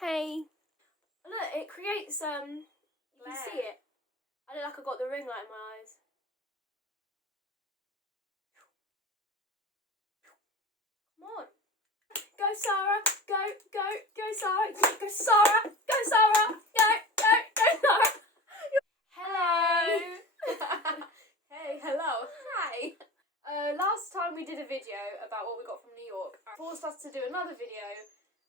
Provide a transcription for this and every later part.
Hey. Look, it creates, you can see it. I look like I got the ring light in my eyes. Come on. Go, Sarah. Go, Sarah. Yeah, go, Sarah. Go, Sarah. Go, Sarah. Hello. Hey, hello. Hi. Last time we did a video about what we got from New York. It forced us to do another video.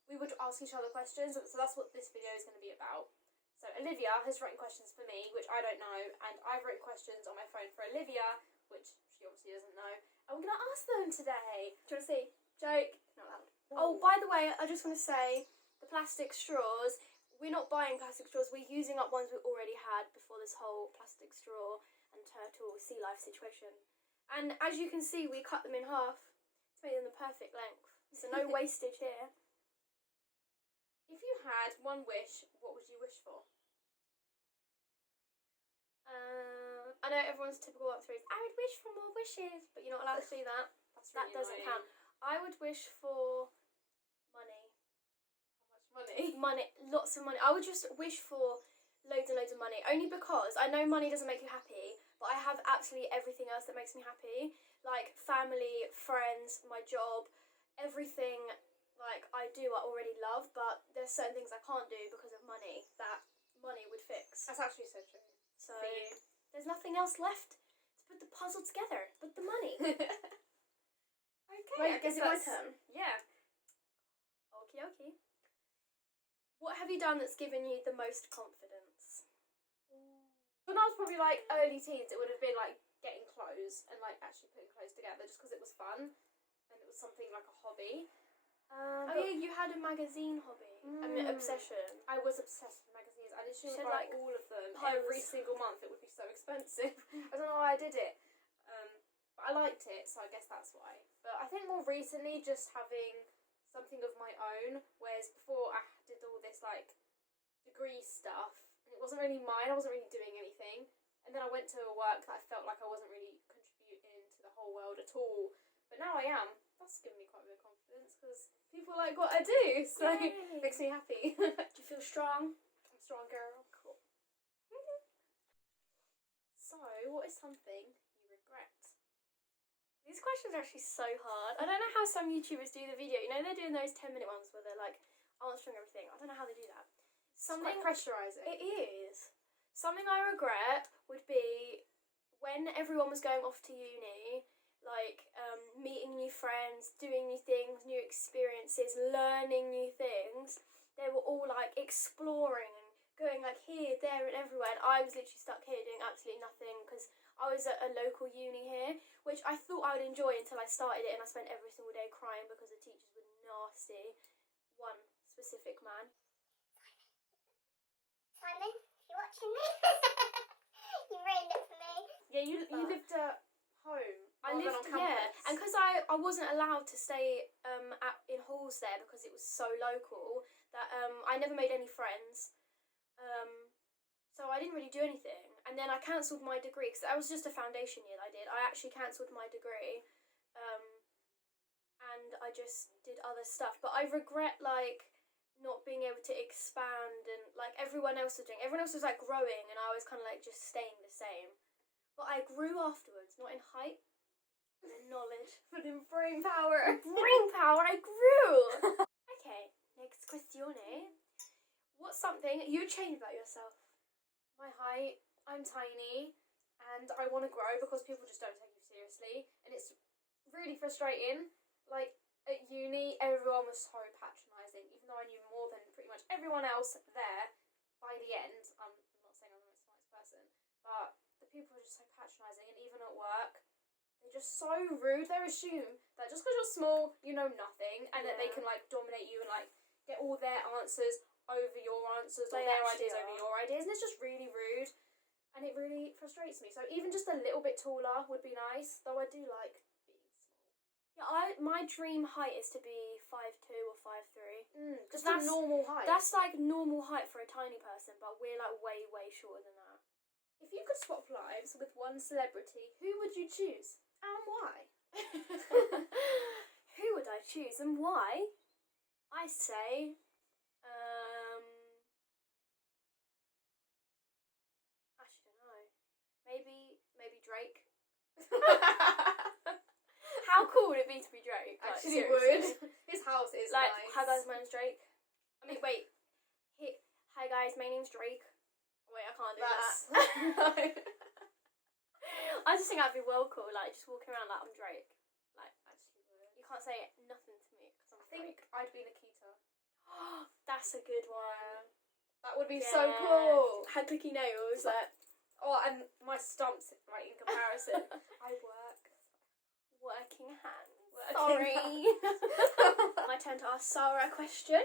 We would ask each other questions, so that's what this video is going to be about. So Olivia has written questions for me, which I don't know, and I've written questions on my phone for Olivia, which she obviously doesn't know, and we're going to ask them today. Do you want to see? Joke? Not loud. Oh, by the way, I just want to say, the plastic straws, we're not buying plastic straws, we're using up ones we already had before this whole plastic straw and turtle sea life situation. And as you can see, we cut them in half to make them the perfect length, so no wastage here. If you had one wish, what would you wish for? I know everyone's typical answer is, I would wish for more wishes, but you're not allowed to do that. That doesn't count. I would wish for money. How much money? Money, lots of money. I would just wish for loads and loads of money, only because I know money doesn't make you happy, but I have absolutely everything else that makes me happy. Like family, friends, my job, everything. Like, I already love, but there's certain things I can't do because of money that money would fix. That's actually so true. So, there's nothing else left to put the puzzle together but the money. Okay, Right, I guess is it my that's... turn? Yeah. Okie dokie. What have you done that's given you the most confidence? When I was probably like early teens, it would have been like getting clothes and like actually putting clothes together just because it was fun and it was something like a hobby. Oh yeah, you had a magazine hobby. I mean, obsession. I was obsessed with magazines. I literally would Said, buy like, all of them piles. every single month. It would be so expensive. I don't know why I did it. But I liked it, so I guess that's why. But I think more recently, just having something of my own, whereas before I did all this like degree stuff, and it wasn't really mine. I wasn't really doing anything. And then I went to a work that I felt like I wasn't really contributing to the whole world at all. But now I am. That's given me quite a bit of confidence because people like what I do, so it makes me happy. Do you feel strong? I'm a strong girl. Cool. So, what is something you regret? These questions are actually so hard. I don't know how some YouTubers do the video. You know, they're doing those 10-minute ones where they're like answering everything. I don't know how they do that. Something pressurising. It is. Something I regret would be when everyone was going off to uni, like meeting new friends, doing new things, new experiences, learning new things. They were all like exploring and going like here, there and everywhere, and I was literally stuck here doing absolutely nothing because I was at a local uni here, which I thought I would enjoy until I started it, and I spent every single day crying because the teachers were nasty. One specific man. Simon, you watching me? You ruined it for me. Yeah, you lived at home. I lived, yeah, and because I wasn't allowed to stay in halls there because it was so local that I never made any friends, so I didn't really do anything. And then I cancelled my degree because that was just a foundation year that I did. I actually cancelled my degree, and I just did other stuff. But I regret like not being able to expand and like everyone else was doing. Everyone else was like growing, and I was kind of like just staying the same. But I grew afterwards, not in height. In knowledge, but in brain power. Brain power, I grew! Okay, next questione. What's something you would change about yourself? My height, I'm tiny, and I want to grow because people just don't take you seriously, and it's really frustrating. Like, at uni, everyone was so patronising, even though I knew more than pretty much everyone else there. By the end, I'm not saying I'm the most smartest person, but the people were just so patronising, and even at work, they're just so rude. They assume that just because you're small, you know nothing, and that they can like dominate you and like get all their answers over your answers or their ideas over your ideas, and it's just really rude, and it really frustrates me. So even just a little bit taller would be nice, though I do like being small. Yeah, my dream height is to be 5'2" or 5'3". Just that's normal height. That's like normal height for a tiny person, but we're like way shorter than that. If you could swap lives with one celebrity, who would you choose? And why? Who would I choose and why? I say, How cool would it be to be Drake? Like, Actually seriously. would. His house is Like, nice. hi guys, my name's Drake. I mean, wait. Hi guys, my name's Drake. Wait, I can't do That's that. I just think that'd be well cool, like, just walking around like I'm Drake. Like, actually would. you can't say nothing to me because I'm I think Drake. I'd be Nikita. That's a good one. That would be so cool. Had clicky nails, like, Oh, and my stumps, right, in comparison. I work. working hands. Working Sorry. hands. My turn to ask Sarah a question.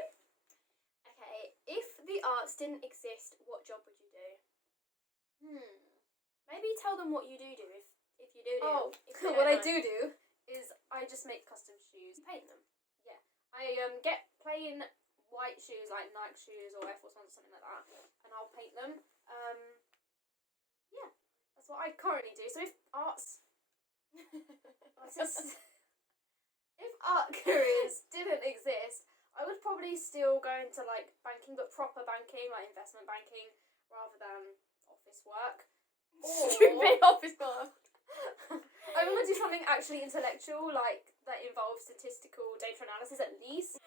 Okay, if the arts didn't exist, what job would you do? Maybe tell them what you do if you do. Oh, if you what I don't know. do is I just make custom shoes. You paint them. I get plain white shoes, like Nike shoes or Air Force Ones or something like that, and I'll paint them. Yeah, that's what I currently do. So if if art careers didn't exist, I would probably still go into like banking, but proper banking, like investment banking, rather than office work. Stupid office work. I want to do something actually intellectual, like that involves statistical data analysis at least.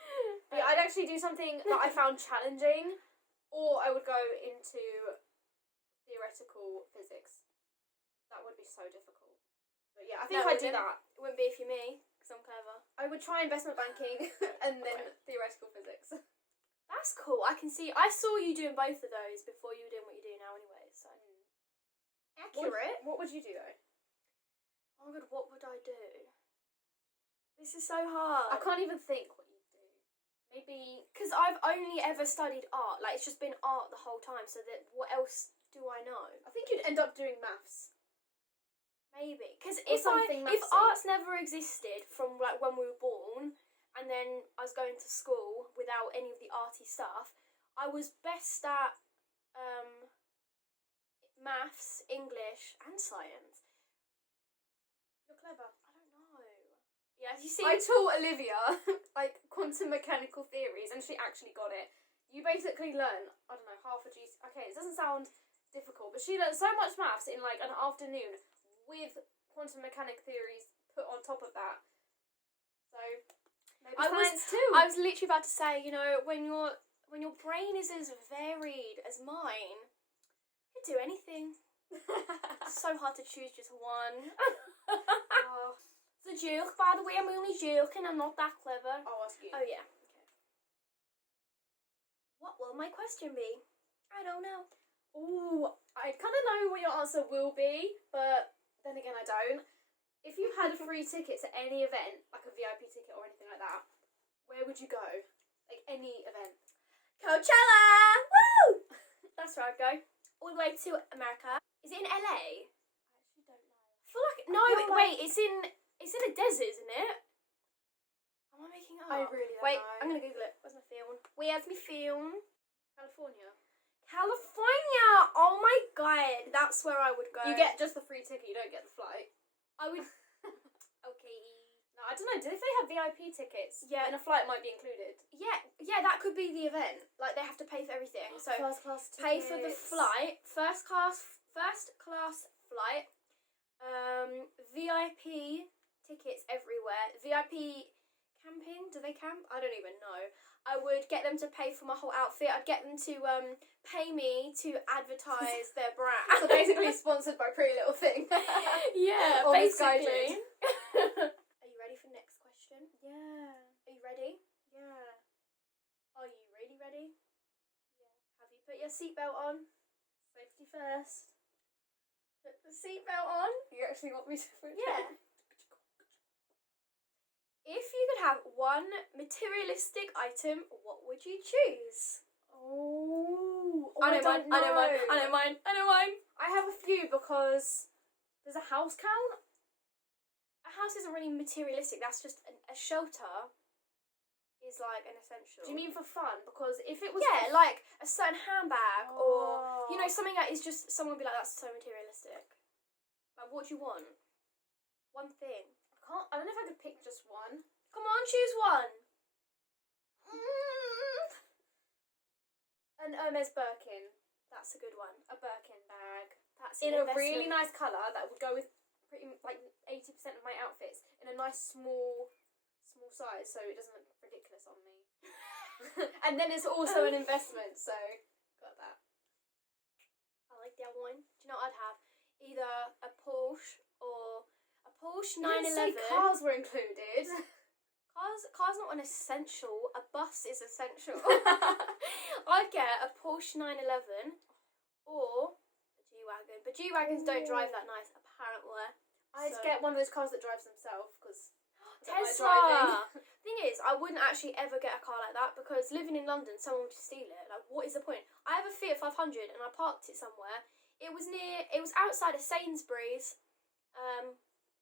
But I'd actually do something that I found challenging, or I would go into theoretical physics. That would be so difficult. But yeah, I think No, I'd do wouldn't. that. It wouldn't be if you're me, because I'm clever. I would try investment banking and then theoretical physics. That's cool. I can see. I saw you doing both of those before you were doing what you do now, anyway. So accurate. What would you do though? Oh my god, what would I do? This is so hard. I can't even think what you'd do. Maybe Because I've only ever studied art. Like, it's just been art the whole time. So that what else do I know? I think you'd end up doing maths. Maybe. Because Or if something if mathsy. arts never existed from like when we were born, and then I was going to school without any of the arty stuff, I was best at maths, English, and science. You're clever. I don't know. Yeah, you see, I taught Olivia like quantum mechanical theories, and she actually got it. You basically learn, I don't know, half a GC. Okay, it doesn't sound difficult, but she learned so much maths in like an afternoon with quantum mechanic theories put on top of that. So maybe science too. I was literally about to say, you know, when your brain is as varied as mine, you could do anything. It's so hard to choose just one. Oh, It's a joke, by the way. I'm only joking. I'm not that clever. I'll ask you. Oh yeah. Okay. What will my question be? I don't know. Ooh, I kind of know what your answer will be, but then again, I don't. If you had a free ticket to any event, like a VIP ticket or anything like that, where would you go? Like any event. Coachella! Woo! That's where I'd go. All the way to America. Is it in LA? I actually don't know. I feel like no. feel like- Wait, it's in a desert, isn't it? Am I making it up? I really don't Wait, know. I'm gonna Google it. Where's my film? Where's my film? California. California! Oh my god, that's where I would go. You get just the free ticket, you don't get the flight. I would. Okay. No, I don't know. Did they have VIP tickets? Yeah. And a flight might be included. Yeah, that could be the event. Like they have to pay for everything. So First class tickets. pay for the flight, first class flight, VIP tickets everywhere, VIP camping. Do they camp? I don't even know. I would get them to pay for my whole outfit. I'd get them to pay me to advertise their brand. So basically sponsored by Pretty Little Thing. Yeah, Or Miss basically. Guided. Are you ready for the next question? Yeah. Are you ready? Yeah. Are you really ready? Yeah. Have you put your seatbelt on? Safety first. Put the seatbelt on? You actually want me to put Yeah. If you could have one materialistic item, what would you choose? Oh, I know mine. I have a few because does a house count? A house isn't really materialistic. That's just a shelter. Is like an essential. Do you mean for fun? Because if it was Yeah, like a certain handbag or Oh. you know something that is just someone would be like that's so materialistic. Like what do you want? One thing. I don't know if I could pick just one. Come on, choose one. An Hermes Birkin. That's a good one. A Birkin bag. That's In an a really investment. nice colour that would go with pretty like 80% of my outfits in a nice small size, so it doesn't look ridiculous on me. And then it's also an investment, so got that. I like that one. Do you know what I'd have? Either a Porsche or a Porsche You didn't say 911. cars were included. Cars not an essential. A bus is essential. I'd get a Porsche 911 or a G-Wagon. But G-Wagons don't drive that nice, apparently. I'd get one of those cars that drives themselves, because Tesla! Thing is, I wouldn't actually ever get a car like that, because living in London, someone would just steal it. Like, what is the point? I have a Fiat 500 and I parked it somewhere. It was outside of Sainsbury's.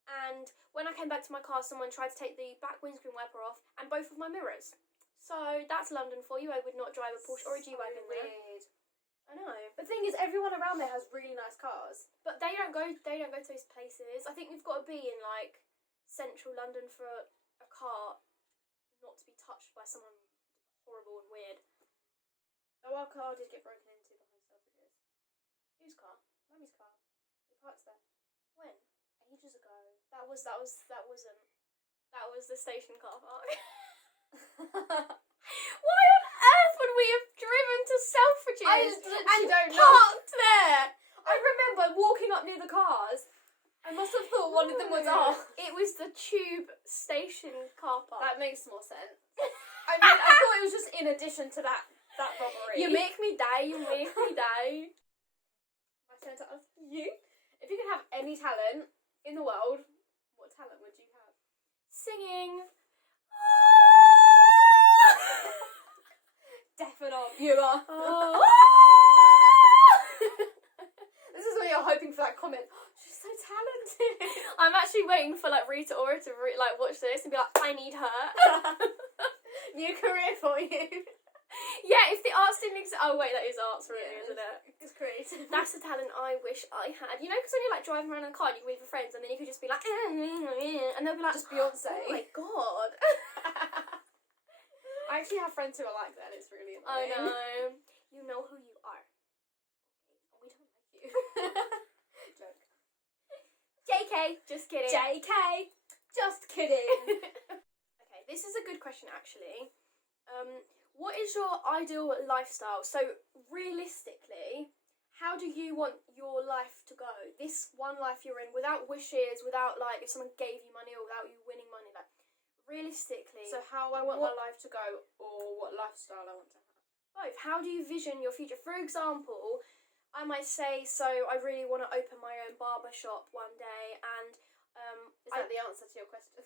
And when I came back to my car, someone tried to take the back windscreen wiper off and both of my mirrors. So that's London for you. I would not drive a Porsche or a G-Wagon there. Weird. I know. The thing is, everyone around there has really nice cars. But they don't go to those places. I think we've got to be in like central London for a car not to be touched by someone horrible and weird. Oh, our car did get broken into behind Selfridges. Whose car? Mummy's car. We parked there When? ages ago. That was the station car park. Why on earth would we have driven to Selfridges I literally and don't know. parked there? I remember walking up near the cars. I must have thought one of them was ours. It was the Tube station car park. That makes more sense. I mean, I thought it was just in addition to that robbery. You make me die. You make me die. My turn to ask you. If you could have any talent in the world, what talent would you have? Singing. Deaf and on. You are. Oh. This is when you're hoping for that comment. She's so talented. I'm actually waiting for like Rita Ora to watch this and be like, I need her. New career for you. Yeah, if the arts didn't exist. Oh wait, that is arts, really, isn't it? It's creative. That's the talent I wish I had. You know, because when you're like driving around in a car, and you can be with your friends, and then you could just be like, and they'll be like, Just Beyonce. Oh my god. I actually have friends who are like that. It's really I annoying. know. You know who you are. We don't like you. Joke. JK, just kidding. JK, just kidding. Okay, this is a good question actually. What is your ideal lifestyle? So realistically, how do you want your life to go? This one life you're in, without wishes, without like if someone gave you money or without you winning money, like realistically. So how I want my life to go, or what lifestyle I want to have? Both. How do you vision your future? For example, I might say, so I really want to open my own barber shop one day, and Is that the answer to your question?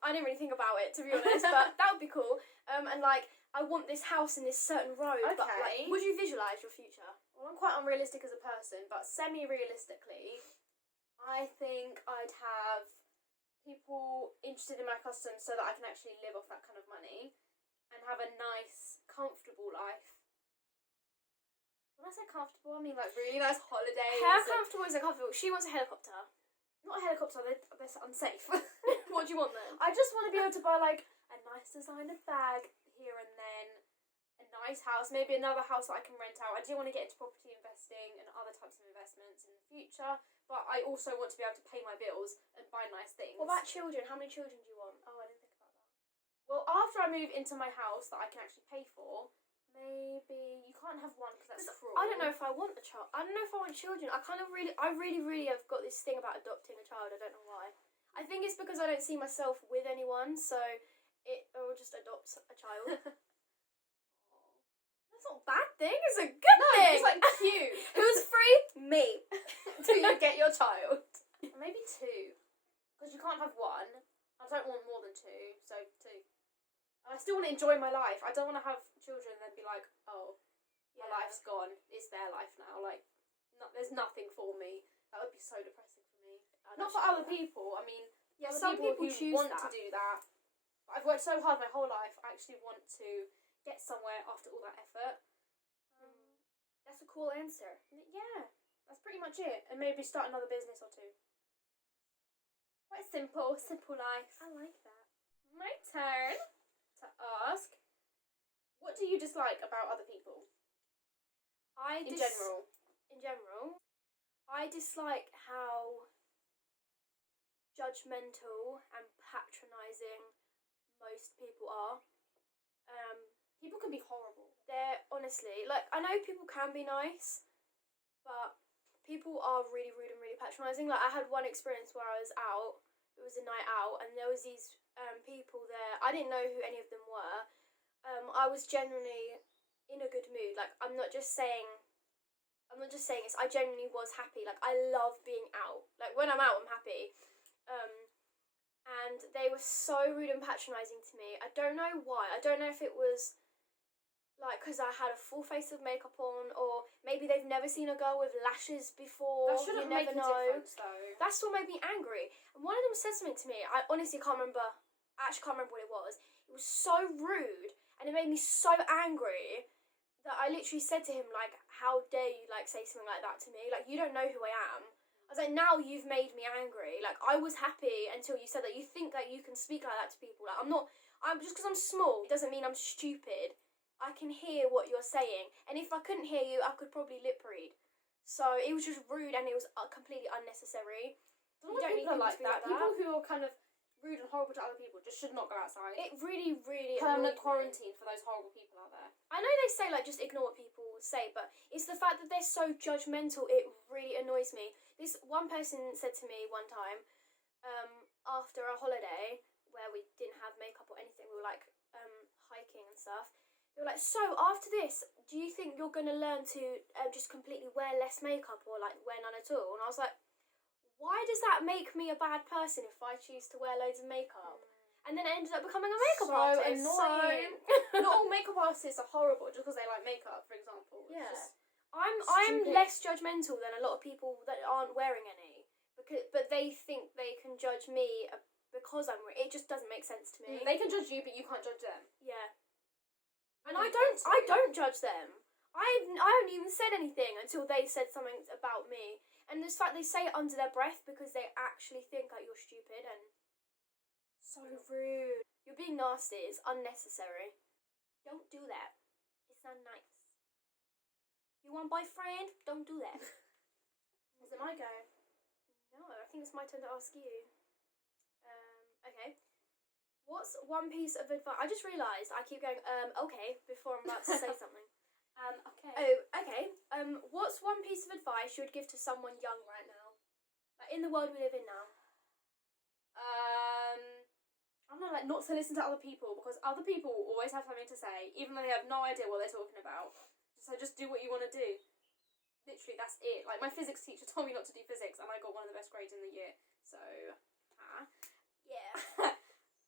I didn't really think about it, to be honest, but that would be cool. And like, I want this house in this certain road. But like, Okay. would you visualise your future? Well, I'm quite unrealistic as a person, but semi-realistically, I think I'd have people interested in my customs so that I can actually live off that kind of money and have a nice, comfortable life. When I say comfortable, I mean like really nice holidays. How comfortable is it comfortable? She wants a helicopter. Not a helicopter, they're unsafe. What do you want then? I just want to be able to buy like a nice designer bag here and then, a nice house, maybe another house that I can rent out. I do want to get into property investing and other types of investments in the future, but I also want to be able to pay my bills and buy nice things. What about children? How many children do you want? Oh, I didn't think about that. Well, after I move into my house that I can actually pay for, maybe you can't have one because that's cruel. I don't know if I want a child. I don't know if I want children. I really have got this thing about adopting a child. I don't know why. I think it's because I don't see myself with anyone, so I will just adopt a child. That's not a bad thing. It's a good thing. It's like cute. Who's free? Me. Till you get your child. Maybe two, because you can't have one. I don't want more than two, so two. And I still want to enjoy my life. I don't want to have children and then be like, oh, my life's gone. It's their life now. Like, there's nothing for me. That would be so depressing for me. Not for other people. I mean, Yeah, other some people who choose want that. to do that. But I've worked so hard my whole life. I actually want to get somewhere after all that effort. That's a cool answer. Yeah, that's pretty much it. And maybe start another business or two. Quite simple life. I like that. My turn to ask, what do you dislike about other people? In general. In general, I dislike how judgmental and patronising most people are. People can be horrible. They're honestly, like, I know people can be nice, but people are really rude and really patronising. Like, I had one experience where I was out, it was a night out, and there was these people there. I didn't know who any of them were. I was generally in a good mood. Like, I'm not just saying this, I genuinely was happy. Like, I love being out. Like, when I'm out, I'm happy. And they were so rude and patronising to me. I don't know why. I don't know if it was like because I had a full face of makeup on, or maybe they've never seen a girl with lashes before. That shouldn't You make never a know. difference, though. That's what made me angry. And one of them said something to me. I honestly can't remember. I actually can't remember what it was. It was so rude, and it made me so angry that I literally said to him, like, "How dare you like say something like that to me? Like, you don't know who I am." I was like, "Now you've made me angry. Like, I was happy until you said that. You think that you can speak like that to people? Like, I'm just because I'm small. It doesn't mean I'm stupid. I can hear what you're saying, and if I couldn't hear you, I could probably lip read." So it was just rude, and it was completely unnecessary. I don't know people are like that. People who are kind of rude and horrible to other people just should not go outside. It really, really Permanent annoyed me. quarantine for those horrible people out there. I know they say, like, just ignore what people say, but it's the fact that they're so judgmental, it really annoys me. This one person said to me one time, after a holiday where we didn't have makeup or anything, we were, like, hiking and stuff. They were like, "So, after this, do you think you're going to learn to just completely wear less makeup or, like, wear none at all?" And I was like, why does that make me a bad person if I choose to wear loads of makeup? And then I ended up becoming a makeup artist. Annoying. Not all makeup artists are horrible just because they like makeup, for example. Yeah. It's just I'm stupid. less judgmental than a lot of people that aren't wearing any, but they think they can judge me because I'm wearing. It just doesn't make sense to me. They can judge you, but you can't judge them. Yeah. And I don't judge them. I haven't even said anything until they said something about me. And this fact they say it under their breath because they actually think that you're stupid and so rude. You're being nasty. It's unnecessary. Don't do that. It's not nice. You want boyfriend? Don't do that. Is it my go? No, I think it's my turn to ask you. Okay. What's one piece of advice? I just realised I keep going, okay, before I'm about to say something. Okay. Oh, okay. What's one piece of advice you would give to someone young right now? Like, in the world we live in now. I don't know, like, not to listen to other people, because other people always have something to say, even though they have no idea what they're talking about. So just do what you want to do. Literally, that's it. Like, my physics teacher told me not to do physics, and I got one of the best grades in the year. So, yeah.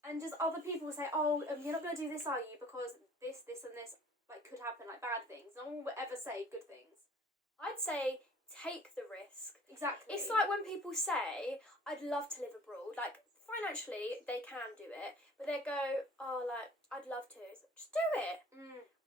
And just other people say, "Oh, you're not going to do this, are you? Because this, and this, like, could happen, like, bad things." No one will ever say good things. I'd say take the risk. Exactly. It's like when people say, "I'd love to live abroad." Like, financially, they can do it, but they go, "Oh, like, I'd love to." So just do it.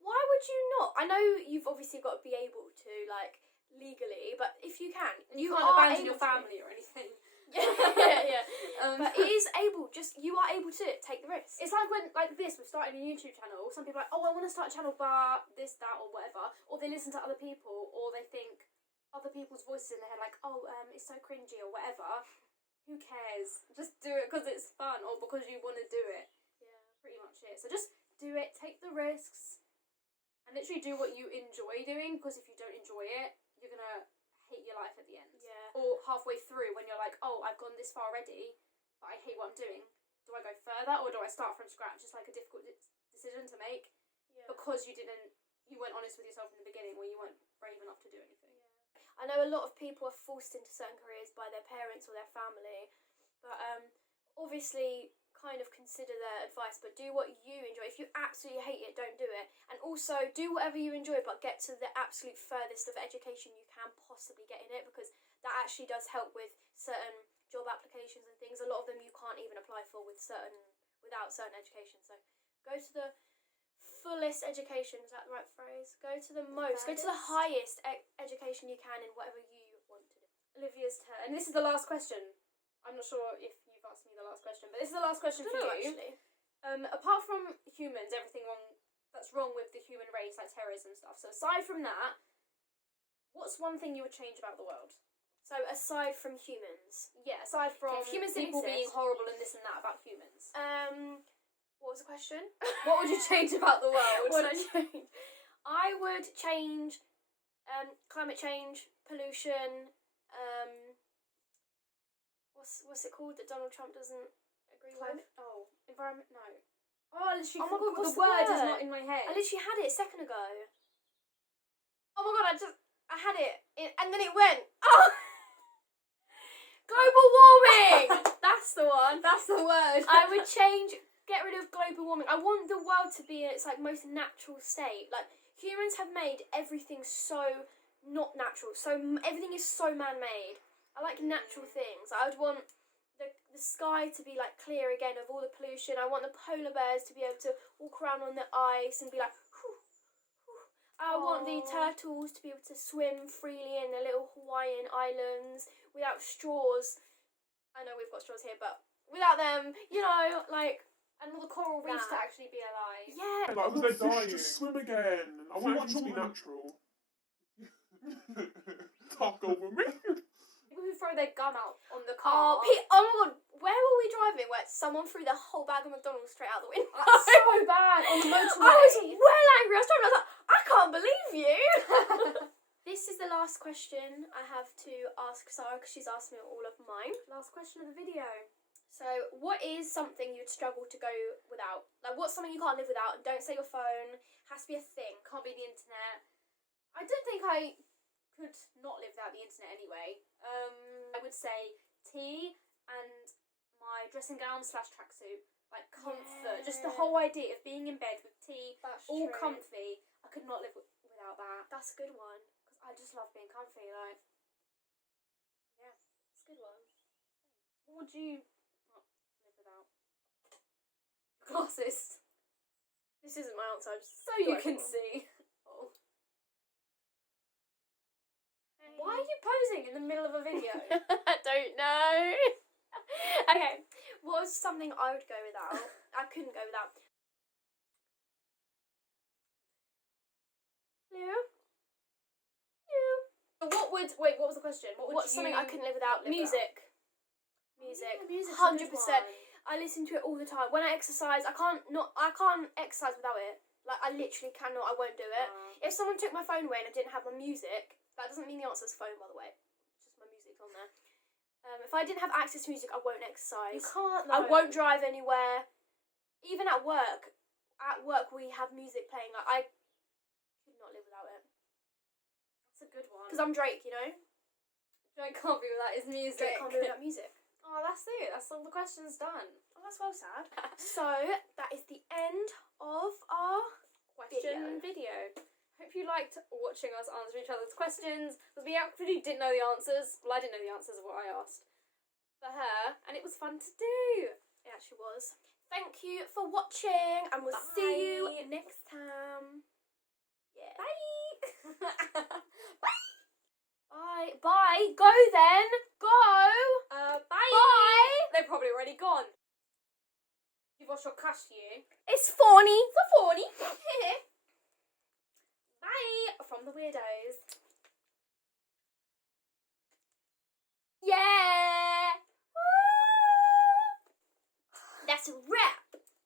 Why would you not? I know you've obviously got to be able to, like, legally, but if you can, you are can't abandon able your family or anything. yeah. But it is able. You are able to take the risk. It's like when, like this, we're starting a YouTube channel. Some people are like, "Oh, I want to start a channel, but this, that, or whatever." Or they listen to other people, or they think other people's voices in their head, like, "Oh, it's so cringy," or whatever. Who cares? Just do it because it's fun, or because you want to do it. Yeah. Pretty much it. So just do it, take the risks, and literally do what you enjoy doing, because if you don't enjoy it, you're going to hate your life at the end. Yeah. Or halfway through when you're like, "Oh, I've gone this far already, but I hate what I'm doing. Do I go further, or do I start from scratch?" It's like a difficult decision to make, Yeah. because you weren't honest with yourself in the beginning, or you weren't brave enough to do anything. I know a lot of people are forced into certain careers by their parents or their family, but obviously kind of consider their advice, but do what you enjoy. If you absolutely hate it, don't do it. And also do whatever you enjoy, but get to the absolute furthest of education you can possibly get in it, because that actually does help with certain job applications and things. A lot of them you can't even apply for without certain education. So go to the fullest education, is that the right phrase? Go to the most, go to the highest education you can in whatever you want to do. Olivia's turn, and this is the last question. I'm not sure if you've asked me the last question, but this is the last question for you. Actually. Apart from humans, everything that's wrong with the human race, like terrorism and stuff. So aside from that, what's one thing you would change about the world? So aside from humans. Yeah, aside from If humans didn't people being exist. horrible and this and that about humans. What was the question? What would you change about the world? What would I change? I would change climate change, pollution, what's it called that Donald Trump doesn't agree with? Oh, environment. No. Oh, literally. Oh my God, what's the the word is word? not in my head. I literally had it a second ago. Oh my God, I had it and then it went. Oh! Global warming! That's the one. That's the word. I would get rid of global warming. I want the world to be in its like most natural state. Like humans have made everything so not natural. So everything is so man-made. I like natural things. I would want the sky to be like clear again of all the pollution. I want the polar bears to be able to walk around on the ice and be like, whew, whew. I want the turtles to be able to swim freely in their little Hawaiian islands without straws. I know we've got straws here, but without them, you know, like. And all the coral reefs to actually be alive. Yeah. Like, all the fish to swim again. I want everything to be natural. Talk over me. People who throw their gum out on the Oh, car. oh my God, where were we driving where someone threw the whole bag of McDonald's straight out the window? That's so bad on the motorway. I was well angry. I was driving. I was like, I can't believe you. This is the last question I have to ask Sarah because she's asked me all of mine. Last question of the video. So, what is something you'd struggle to go without? Like, what's something you can't live without? And don't say your phone. Has to be a thing. Can't be the internet. I don't think I could not live without the internet anyway. I would say tea and my dressing gown / tracksuit. Like comfort. Just the whole idea of being in bed with tea, That's all true. comfy. I could not live without that. That's a good one. Because I just love being comfy. Like, yeah, That's a good one. what would you not live without? Glasses. This isn't my answer. So you can see. Oh. Why are you posing in the middle of a video? I don't know. Okay, what was something I would go without? I couldn't go without. Hello? What was the question? What's something I couldn't live without? Music. Music. Music's a 100%. good one. I listen to it all the time. When I exercise, I can't exercise without it. Like, I literally cannot. I won't do it. If someone took my phone away and I didn't have my music, that doesn't mean the answer's phone, by the way. It's just my music's on there. If I didn't have access to music, I won't exercise. You can't. I won't drive anywhere. Even at work. At work, we have music playing. Like, I could not live without it. That's a good one. Because I'm Drake, you know? Drake can't be without his music. Drake can't be without music. Oh, that's it. That's all the questions done. Oh, that's well sad. So, that is the end of our Question video. Hope you liked watching us answer each other's questions, because we actually didn't know the answers. Well, I didn't know the answers of what I asked for her, and it was fun to do. It actually was. Thank you for watching, and we'll see you Bye. next time. Yeah. Bye. Bye. Bye. Go then. Go. Bye. Bye. They're probably already gone. You've watched your cash to you. It's phony. For phony. Bye. From the weirdos. Yeah. That's a wrap.